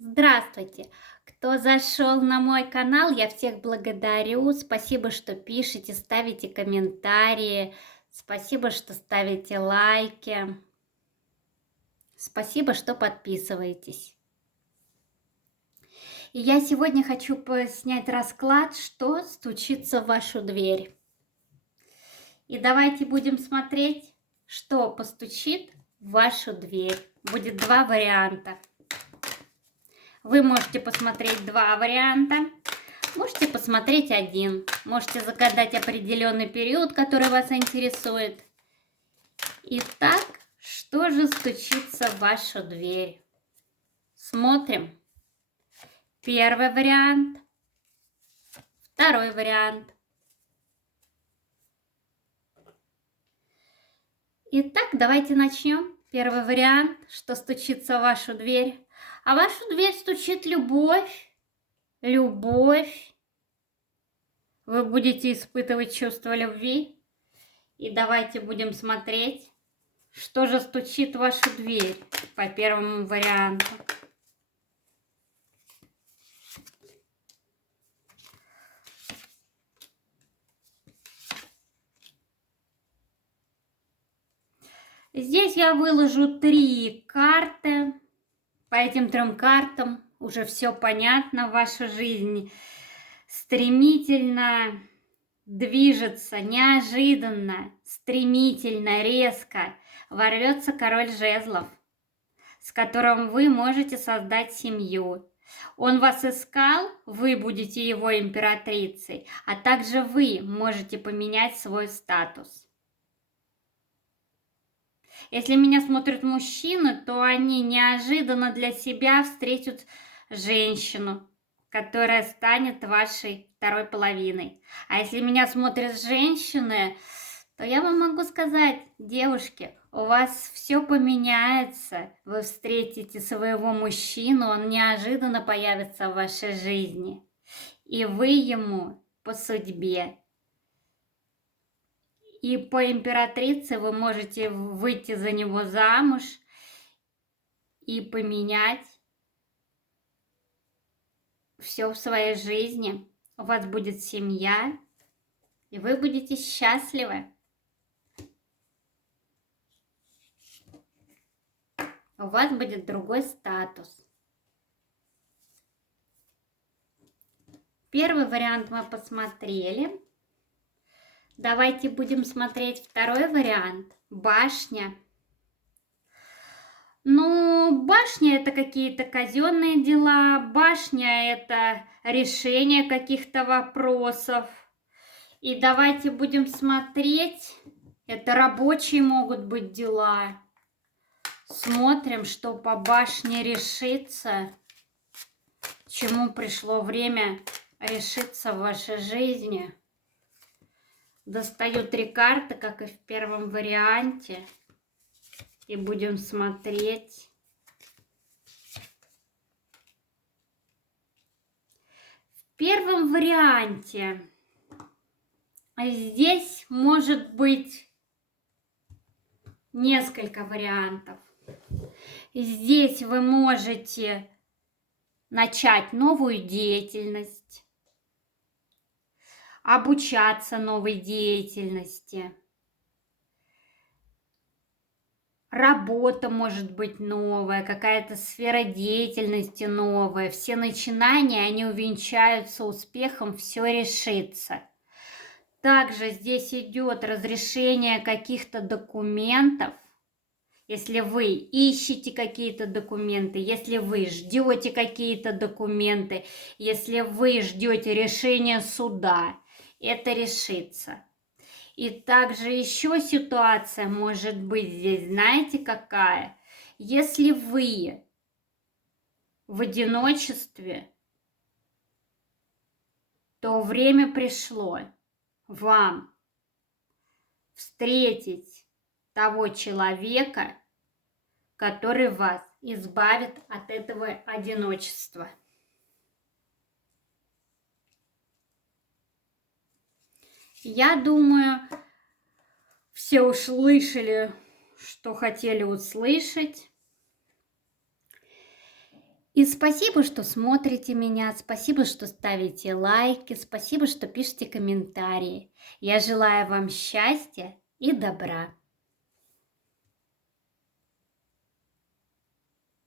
Здравствуйте! Кто зашел на мой канал, я всех благодарю. Спасибо, что пишете, ставите комментарии. Спасибо, что ставите лайки. Спасибо, что подписываетесь. И я сегодня хочу снять расклад, что стучится в вашу дверь. И давайте будем смотреть, что постучит в вашу дверь. Будет два варианта. Вы можете посмотреть два варианта, можете посмотреть один, можете загадать определенный период, который вас интересует. Итак, что же стучится в вашу дверь? Смотрим. Первый вариант, второй вариант. Итак, давайте начнем. Первый вариант, что стучится в вашу дверь. А в вашу дверь стучит любовь. Любовь. Вы будете испытывать чувство любви. И давайте будем смотреть, что же стучит в вашу дверь по первому варианту. Здесь я выложу 3 карты. По этим 3 картам уже все понятно. Ваша жизнь стремительно движется, неожиданно, стремительно, резко ворвется король жезлов, с которым вы можете создать семью. Он вас искал, вы будете его императрицей, а также вы можете поменять свой статус. Если меня смотрят мужчины, то они неожиданно для себя встретят женщину, которая станет вашей второй половиной. А если меня смотрят женщины, то я вам могу сказать, девушки, у вас все поменяется. Вы встретите своего мужчину, он неожиданно появится в вашей жизни. И вы ему по судьбе. И по императрице вы можете выйти за него замуж и поменять все в своей жизни. У вас будет семья, и вы будете счастливы. У вас будет другой статус. Первый вариант мы посмотрели. Давайте будем смотреть второй вариант. Башня. Ну, башня это какие-то казенные дела. Башня это решение каких-то вопросов. И давайте будем смотреть. Это рабочие могут быть дела. Смотрим, что по башне решится. Чему пришло время решиться в вашей жизни. Достаю 3 карты, как и в первом варианте. И будем смотреть. В первом варианте здесь может быть несколько вариантов. Здесь вы можете начать новую деятельность, обучаться новой деятельности. Работа может быть новая, какая-то сфера деятельности новая. Все начинания, они увенчаются успехом, все решится. Также здесь идет разрешение каких-то документов. Если вы ищете какие-то документы, если вы ждете какие-то документы, если вы ждете решения суда, это решится. И также еще ситуация может быть здесь, знаете какая? Если вы в одиночестве, то время пришло вам встретить того человека, который вас избавит от этого одиночества. Я думаю, все услышали, что хотели услышать. И спасибо, что смотрите меня, спасибо, что ставите лайки, спасибо, что пишете комментарии. Я желаю вам счастья и добра.